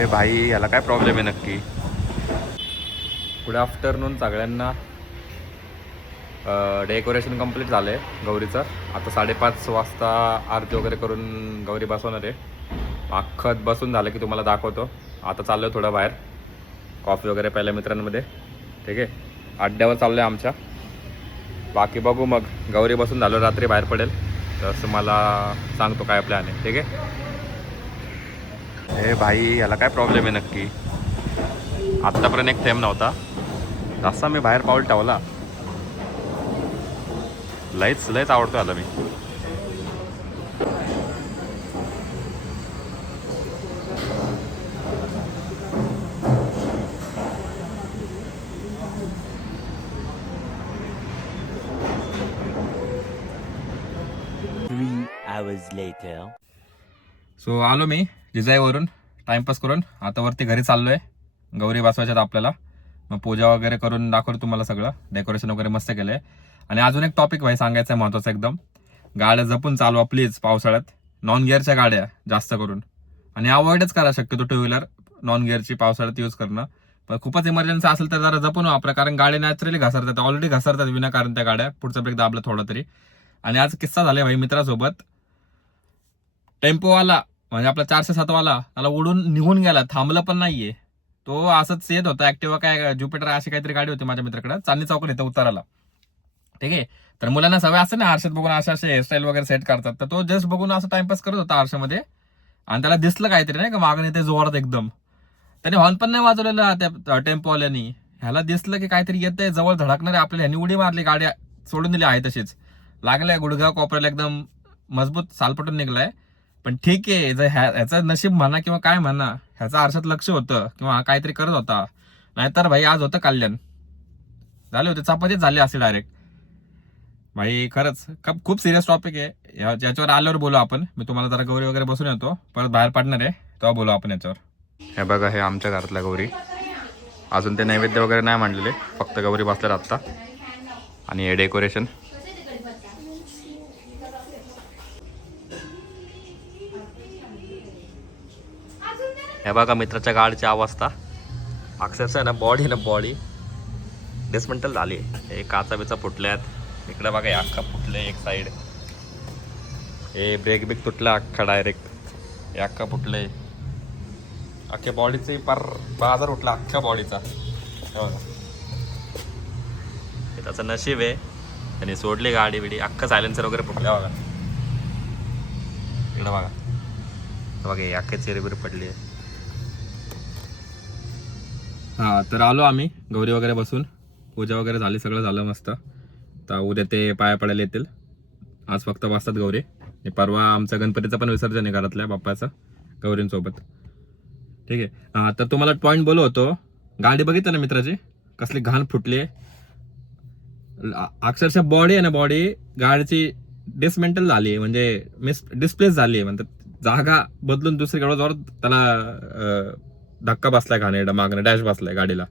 ए भाई याला काय प्रॉब्लेम आहे नक्की. गुड आफ्टरनून सगळ्यांना. डेकोरेशन कंप्लीट झालं आहे गौरीचं. आता 5:30 वाजता आरती वगैरे करून गौरी बसवणार आहे. अख्खत बसून झालं की तुम्हाला दाखवतो. आता चाललो आहे थोडं बाहेर कॉफी वगैरे प्यायला मित्रांमध्ये. ठीक आहे, अड्ड्यावर चाललो आहे आमच्या. बाकी बघू मग, गौरी बसून झालो रात्री बाहेर पडेल तसं मला सांगतो काय प्लॅन आहे. ठीक आहे. ए भाई याला काय प्रॉब्लेम आहे नक्की. आत्तापर्यंत एक थेंब नव्हता, जसा मी बाहेर पाऊल ठेवला लयच आवडतो आला मी. सो आलो मी जिजाईवरून टाइमपास करून. आता वरती घरी चाललोय. गौरी बसवायच्यात आपल्याला. मग पूजा वगैरे करून दाखवतो तुम्हाला सगळं. डेकोरेशन वगैरे मस्त केलंय. आणि अजून एक टॉपिक भाई सांगायचं आहे महत्वाचं एकदम. गाड्या जपून चालवा प्लीज पावसाळ्यात. नॉन गिअरच्या गाड्या जास्त करून, आणि अवॉइडच करा शक्यतो टू व्हीलर नॉन गिअरची पावसाळ्यात यूज करणं. पण खूपच इमर्जन्सी असेल तर जरा जपून वापरा, कारण गाड्या नॅचरली घसरतात. ऑलरेडी घसरतात विनाकारण त्या गाड्या. पुढचा ब्रेक दाबला थोडा तरी. आणि आज किस्सा झालाय भाई मित्रासोबत. टेम्पोवाला म्हणजे आपला 407 वाला त्याला उडून निघून गेला, थांबलं पण नाहीये. तो असंच येत होता. ऍक्टिव्हा काय ज्युपिटर अशी काहीतरी गाडी होती माझ्या मित्राकडे, चांदणी चौकात इथं उताराला. ठीक आहे. तर मुलांना सवय असते ना आरशात बघून असे हेअरस्टाईल वगैरे सेट करतात. तर तो जस्ट बघून असं टाइमपास करत होता आरशामध्ये, आणि त्याला दिसलं काहीतरी नाही का मागून येते जोरात एकदम. त्याने हॉर्न पण नाही वाजवलेला त्या टेम्पोवाल्यानी. ह्याला दिसलं की काहीतरी येतंय जवळ धडकणार आहे आपल्याला. ह्यानी उडी मारली, गाड्या सोडून दिली आहे तशीच. लागलाय गुडघा कोपऱ्याला एकदम मजबूत सालपटून निघलाय. पण ठीक आहे, जर ह्याचं नशीब म्हणा किंवा काय म्हणा, ह्याचं आरशात लक्ष होतं किंवा काहीतरी करत होता. नाहीतर भाई आज होतं कल्याण झाले होते, चपातीच झाले असे डायरेक्ट. भाई खरंच खूप सिरियस टॉपिक आहे. याच्यावर आल्यावर बोलू आपण. मी तुम्हाला जरा गौरी वगैरे बसून येतो, परत बाहेर पडणार आहे तेव्हा बोलू आपण याच्यावर. हे बघा, हे आमच्या घरातल्या गौरी. अजून ते नैवेद्य वगैरे नाही मांडलेले, फक्त गौरी बसल्यात आत्ता. आणि हे डेकोरेशन. हे बघा मित्राच्या गाडीची अवस्था. अक्षरशः ना बॉडी डिसमेंटल झाली. हे काचा बिचा फुटल्यात. इकडे बघा, हे अख्खा फुटले एक साईड. हे ब्रेक बिक तुटला अख्खा डायरेक्ट. हे अख्खा फुटले. अख्ख्या बॉडीचे पार बाजार उठला अख्ख्या बॉडीचा. हे बघा, हे त्याचं नशीब आहे. आणि सोडली गाडी बिडी. अख्खा सायलेन्सर वगैरे फुटल्या बघा. इकडे बघा बघा, हे अख्खे चेहरे बिरे पडली आहे. हा, तर आलो आम्ही गौरी वगैरे बसून. पूजा वगैरे झाली, सगळं झालं मस्त. तर उद्या ते पाया पडायला येतील. आज फक्त बसतात गौरी. परवा आमच्या गणपतीचं पण विसर्जन आहे घरातल्या बाप्पाचं गौरींसोबत. ठीक आहे. हा, तर तुम्हाला पॉईंट बोलू होतो. गाडी बघितलं ना मित्राची, कसली घाण फुटली. अक्षरशः बॉडी आहे ना, बॉडी गाडीची डिसमेंटल झाली, म्हणजे डिस्प्लेस झाली आहे. म्हणतात जागा बदलून दुसरीकडे जोर त्याला धक्का बसलाय घाणेरडा, मागणं डॅश बसलाय गाडीला.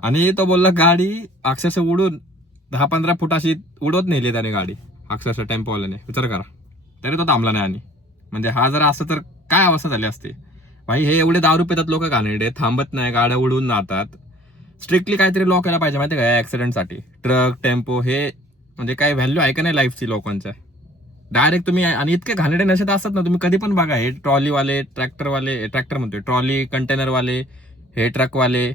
आणि तो बोलला गाडी अक्षरशः उडून 10-15 फूट अशी उडवत नेली त्याने गाडी अक्षरशः टेम्पोवाल्याने. विचार करा, तरी तो थांबला नाही. आणि म्हणजे हा जर असं तर काय अवस्था झाली असते भाई. हे एवढे दारू पितात लोक घाणेरडे, थांबत नाही, गाड्या उडवून जातात. स्ट्रिक्टली काहीतरी लॉ केला पाहिजे माहिती का ऍक्सिडेंटसाठी. ट्रक टेम्पो हे म्हणजे काय व्हॅल्यू आहे का नाही लाईफची लोकांच्या. डायरेक्ट तुम्ही, आणि इतके घाणेरडे नशेत असतात ना, तुम्ही कधी पण बघा. हे ट्रॉलीवाले, ट्रॅक्टर म्हणतोय, ट्रॉली कंटेनरवाले, हे ट्रकवाले,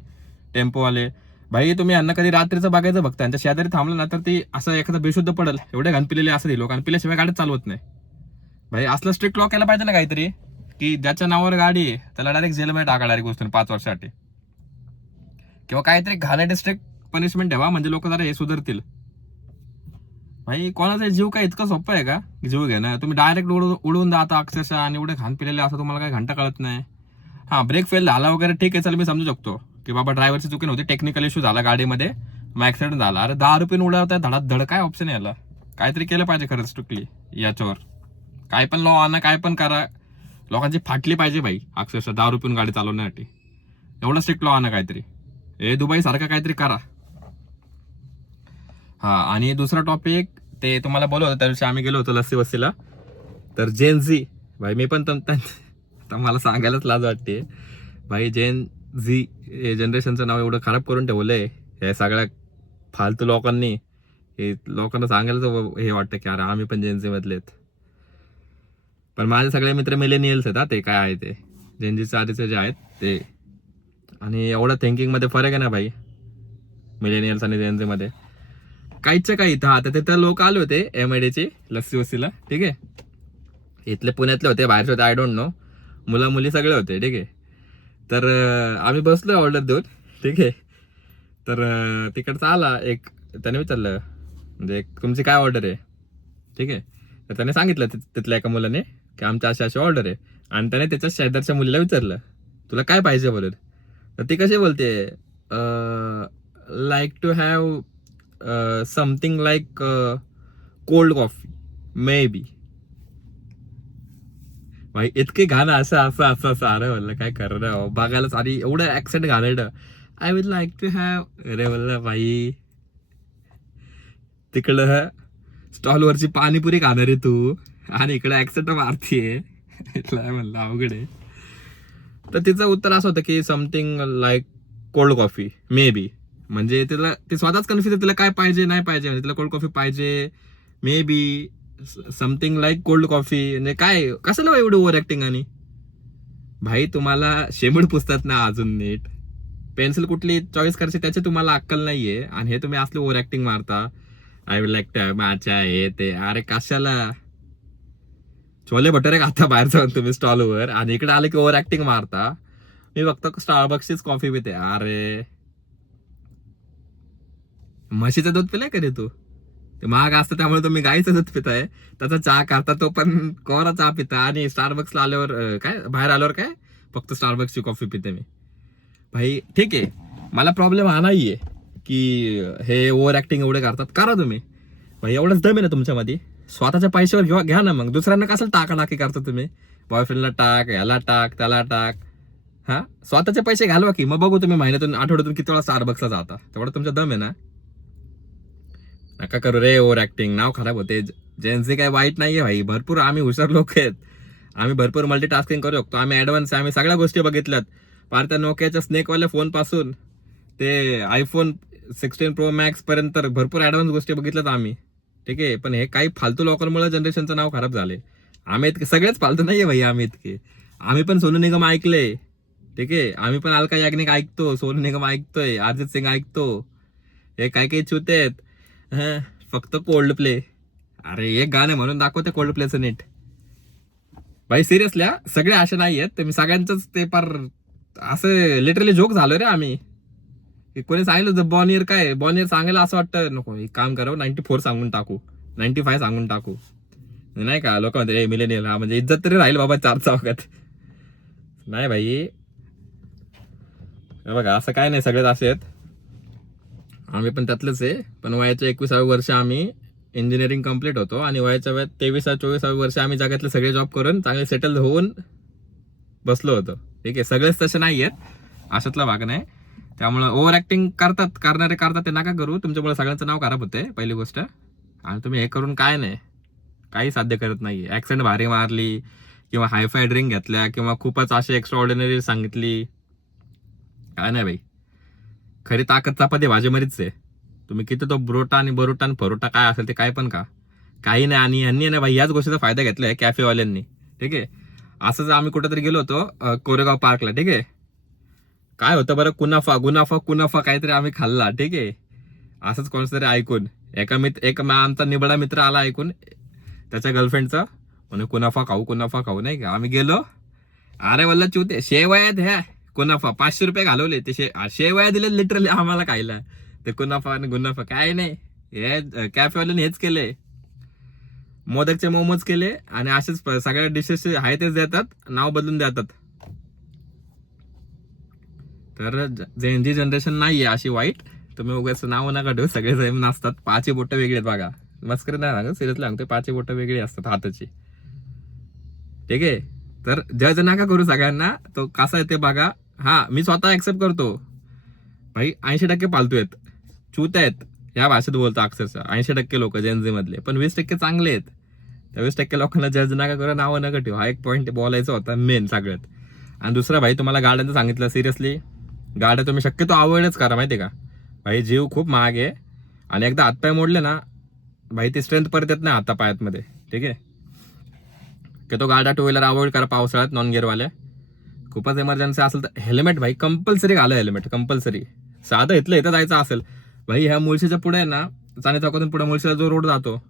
टेम्पोवाले. भाई तुम्ही यांना कधी रात्रीचं बघायचं बघता, त्यांच्या शेजारी थांबलं ना तर ती असं एखादं बेशुद्ध पडेल. एवढे घाण पिलेले असतात ही लोक, आणि पिल्याशिवाय गाडी चालवत नाही. भाई असलं स्ट्रिक्ट लॉ केला पाहिजे ना काहीतरी, की ज्याच्या नावावर गाडी आहे त्याला डायरेक्ट जेलमध्ये टाका डायरेक्ट गोष्ट 5 वर्षासाठी. किंवा काहीतरी घाणेरडे स्ट्रिक्ट पनिशमेंट ठेवा, म्हणजे लोक जरा हे सुधारतील. भाई कोणाचा जीव काय इतकं सोपं आहे का जीव घेणं. तुम्ही डायरेक्ट उडवून जाता अक्षरशः, आणि एवढे घाण पिलेले असं तुम्हाला काही घंटा कळत नाही. हा, ब्रेक फेल झाला वगैरे ठीक आहे, चल मी समजू शकतो की बाबा ड्रायव्हरची चुकी नव्हती, टेक्निकल इश्यू झाला गाडीमध्ये, मग ऍक्सिडेंट झाला. अरे 10 रुपये उडवताय धडात धड, काय ऑप्शन आहे याला. काहीतरी केलं पाहिजे खरंच स्ट्रिक्टली याच्यावर. काय पण लॉ आणा, काय पण करा, लोकांची फाटली पाहिजे भाई अक्षरशः 10 रुपये गाडी चालवण्यासाठी. एवढं स्ट्रिक्ट लॉ आणा काहीतरी. हे दुबई सारखं काहीतरी करा. हा, आणि दुसरा टॉपिक ते तुम्हाला बोलवलं होतं त्या दिवशी आम्ही गेलो होतो लस्सी वस्सीला. तर जेनझी भाई, मी पण आता मला सांगायलाच लाज वाटते भाई. जेन झी हे जनरेशनचं नाव एवढं खराब करून ठेवलंय हे सगळ्या फालतू लोकांनी. हे लोकांना सांगायला तर हे वाटतं की अरे आम्ही पण जेनझी मधलेत. पण माझे सगळे मित्र मिलेनियल्स आहेत. ते काय आहे ते जेनझीचे आधीचे जे आहेत ते. आणि एवढा थिंकिंगमध्ये फरक आहे ना भाई मिलेनियल्स आणि जेनझी मध्ये. काहीच्या काही इथं आता तिथं लोक आले होते MIDC लस्सी वस्सीला. ठीक आहे. इथले पुण्यातले होते बाहेरचे होते आय डोंट नो. मुलं मुली सगळे होते. ठीक आहे. तर आम्ही बसलो ऑर्डर देऊन. ठीक आहे. तर तिकडचा आला एक. त्याने विचारलं म्हणजे तुमची काय ऑर्डर आहे. ठीक आहे. तर त्याने सांगितलं तिथल्या एका मुलाने की आमच्या अशी ऑर्डर आहे. आणि त्याने त्याच्या शेजारच्या मुलीला विचारलं तुला काय पाहिजे बोलत. तर ती कशी बोलते like to have something like cold coffee maybe. भाई इतके गाणं असं अरे म्हणलं काय करणार बघायलाच. आणि एवढं ऍक्सेंट घालायचं I will like to have. अरे म्हणलं भाई तिकडं स्टॉलवरची पाणीपुरी खाणार आहे तू आणि इकडे ऍक्सेंट मारतीये. म्हणलं अवघड आहे. तर तिचं उत्तर असं होतं की something like cold coffee may be. म्हणजे तिला ती स्वतःच कन्फ्युज आहे तिला काय पाहिजे नाही पाहिजे. म्हणजे तिला कोल्ड कॉफी पाहिजे may be something like cold coffee. म्हणजे काय कशाला एवढं ओव्हर ऍक्टिंग. आणि भाई तुम्हाला शेमूड पुसतात ना अजून नीट. पेन्सिल कुठली चॉईस करायची त्याची तुम्हाला अक्कल नाहीये. आणि हे तुम्ही असले ओव्हर ऍक्टिंग मारता. आय विल लाईक टू माझ्या हे ते. अरे कशाला छोले भटुरे खाता बाहेर जाऊन तुम्ही स्टॉलवर आणि इकडे आले की ओव्हर ऍक्टिंग मारता. मी फक्त स्टारबक्सचीच कॉफी पिते. अरे म्हशीचं दूध पिलाय कधी तू. ते महाग असतं त्यामुळे तुम्ही गाईचं दूध पिताय. त्याचा चहा करता तो पण कोरा चहा पिता. आणि स्टारबक्सला आल्यावर काय बाहेर आल्यावर काय फक्त स्टारबक्सची कॉफी पिते मी. भाई ठीक आहे मला प्रॉब्लेम हा नाहीये की हे ओव्हर ऍक्टिंग एवढे करतात. करा तुम्ही भाई एवढंच दम आहे ना तुमच्यामध्ये. स्वतःच्या पैशावर घ्या ना मग. दुसऱ्यांना कसं टाकाटाकी करता तुम्ही. बॉयफ्रेंडला टाक याला टाक त्याला टाक. हा स्वतःचे पैसे घालवा की मग बघू तुम्ही महिन्यातून आठवड्यातून किती वेळा स्टारबक्सला जाता. तेवढा तुमचा दम आहे ना. नका करू रे ओव्हर ऍक्टिंग. नाव खराब होते. जेन्सी काय वाईट नाहीये भाई. भरपूर आम्ही हुशार लोक आहेत. आम्ही भरपूर मल्टीटास्किंग करू शकतो. आम्ही ऍडव्हान्स आम्ही सगळ्या गोष्टी बघितल्यात. पार त्या नोकियाच्या स्नेकवाल्या फोन पासून ते आयफोन 16 Pro Max पर्यंत भरपूर ऍडव्हान्स गोष्टी बघितल्यात आम्ही. ठीक आहे. पण हे काही फालतू लोकांमुळे जनरेशनचं नाव खराब झाले. आम्ही इतके सगळेच फालतू नाहीये भाई. आम्ही इतके आम्ही पण सोनू निगम ऐकले. ठीक आहे. आम्ही पण अलका याग्निक ऐकतो. सोनू निगम ऐकतोय. अर्जित सिंग ऐकतो. हे काही चुते आहेत. फक्त कोल्ड प्ले. अरे एक गाणं म्हणून दाखवते कोल्ड प्लेचं नीट. भाई सिरियसली सगळे असे नाही आहेत. ते मी सगळ्यांचंच ते पार असं लिटरली जोक झालो रे आम्ही. कोणी सांगितलं बॉनियर काय बॉनियर सांगायला असं वाटतं नको एक काम करावं 94 सांगून टाकू 95 सांगून टाकू. नाही का लोक म्हणते मिलेनियल हा म्हणजे इज्जत तरी राहील बाबा 4 चौकात. नाही भाई बघा असं काय नाही सगळेच असे आहेत. आम्ही पण त्यातलेच आहे. पण वयाच्या 21व्या वर्ष आम्ही इंजिनिअरिंग कम्प्लीट होतो. आणि वयाच्या वयात 23-24व्या वर्ष आम्ही जगातले सगळे जॉब करून चांगले सेटल होऊन बसलो होतो. ठीक आहे. सगळेच तसे नाही आहेत अशातला भाग नाही. त्यामुळे ओव्हर ऍक्टिंग करणारे करतात ते नका करू. तुमच्यामुळे सगळ्यांचं नाव खराब होते पहिली गोष्ट. आणि तुम्ही हे करून काय नाही काही साध्य करत नाही. ऍक्सेंट भारी मारली किंवा हायफाय ड्रिंक घेतल्या किंवा खूपच अशी एक्स्ट्रा ऑर्डिनरी सांगितली काय नाही भाई. खरी ताकद चपाती भाजीमध्येच आहे. तुम्ही किती तो ब्रोटा आणि बरोटा आणि फरोटा काय असेल ते काय पण का काही नाही. आणि यांनी ना भाई याच गोष्टीचा फायदा घेतलाय कॅफेवाल्यांनी. ठीक आहे. असंच आम्ही कुठेतरी गेलो होतो कोरेगाव पार्कला. ठीक आहे. काय होतं बरं कुनाफा काहीतरी आम्ही खाल्ला. ठीक आहे. असंच कोणतं तरी ऐकून आमचा निबडा मित्र आला ऐकून त्याच्या गर्लफ्रेंडचा म्हणे कुनाफा खाऊ नाही का. आम्ही गेलो. अरे वल्ला चुते शेवयात ह्या कुनाफा 500 रुपये घालवले. ते शेवया दिले लिटरली आम्हाला खायला. ते कुनाफा आणि गुनाफा काय नाही. हे कॅफेवाल्याने हेच केले. मोदकचे मोमोज केले आणि असेच सगळ्या डिशेस आहे तेच देतात नाव बदलून देतात. तर जी जनरेशन नाहीये अशी वाईट. तुम्ही उगाच नाव नका ठेवू. सगळे सेम नसतात. 5 बोटं वेगळी आहेत बघा. मस्करी नाही सांगत सिरियसली सांगतो. 5 बोटं वेगळी असतात हाताची. ठीक आहे. तर जज नका करू सगळ्यांना. तो कसा आहे ते बघा. हा मी स्वतः ऍक्सेप्ट करतो भाई 80% फालतू आहेत चूत आहेत या भाषेत बोलतो अक्षरशः 80% लोक जेनझी मधले. पण 20% चांगले आहेत. 20% लोकांना जज नका करू, नावं नका ठेवू. हा एक पॉईंट बोलायचा होता मेन सगळ्यात. आणि दुसरा भाई तुम्हाला गाड्यांचं सांगितलं, सिरियसली गाड्या तुम्ही शक्यतो अवॉइडच करा, माहिती का भाई. जीव खूप महाग आहे आणि एकदा हातपाय मोडले ना भाई, ती स्ट्रेंथ परत येत नाही हातापायामध्ये. ठीक आहे, की तो गाड्या टू व्हीलर अवॉइड करा पावसाळ्यात नॉन गिअरवाल्या. खूपच इमर्जन्सी असेल तर हेल्मेट भाई कंपल्सरी घाला, हेल्मेट कंपल्सरी. साधं इथं जायचं असेल भाई, ह्या मुळशीच्या पुढे आहे ना, चांदी चौकातून पुढे मुळशीला जो रोड जातो,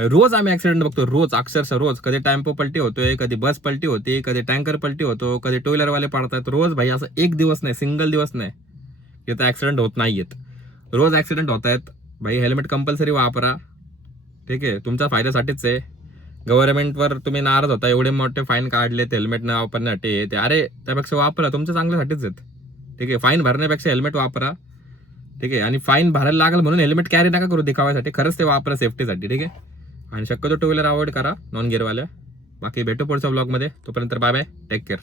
रोज आम्ही ऍक्सिडेंट बघतो, रोज अक्षरशः रोज. कधी टेम्पो पलटी होतोय, कधी बस पलटी होती, कधी टँकर पलटी होतो, कधी टू व्हीलरवाले पडतात रोज भाई. असं एक दिवस नाही, सिंगल दिवस नाही की तर ऍक्सिडेंट होत नाहीयेत, रोज ऍक्सिडेंट होत आहेत भाई. हेल्मेट कंपल्सरी वापरा. ठीक आहे, तुमच्या फायद्यासाठीच आहे. गव्हर्नमेंटवर तुम्ही नाराज होता, एवढे मोठे फाईन काढलेत हेल्मेट न वापरण्यासाठी, ते अरे त्यापेक्षा वापरा, तुमच्या चांगल्यासाठीच आहेत. ठीक आहे, फाईन भरण्यापेक्षा हेल्मेट वापरा. ठीक आहे, आणि फाईन भरायला लागेल म्हणून हेल्मेट कॅरी नका करू दिखाव्यासाठी, खरंच ते वापरा सेफ्टीसाठी. ठीक आहे, आणि शक्यतो टू व्हीलर अवॉइड करा नॉन गिअरवाल्या. बाकी भेटू पुढच्या ब्लॉगमध्ये, तोपर्यंत बाय बाय, टेक केअर.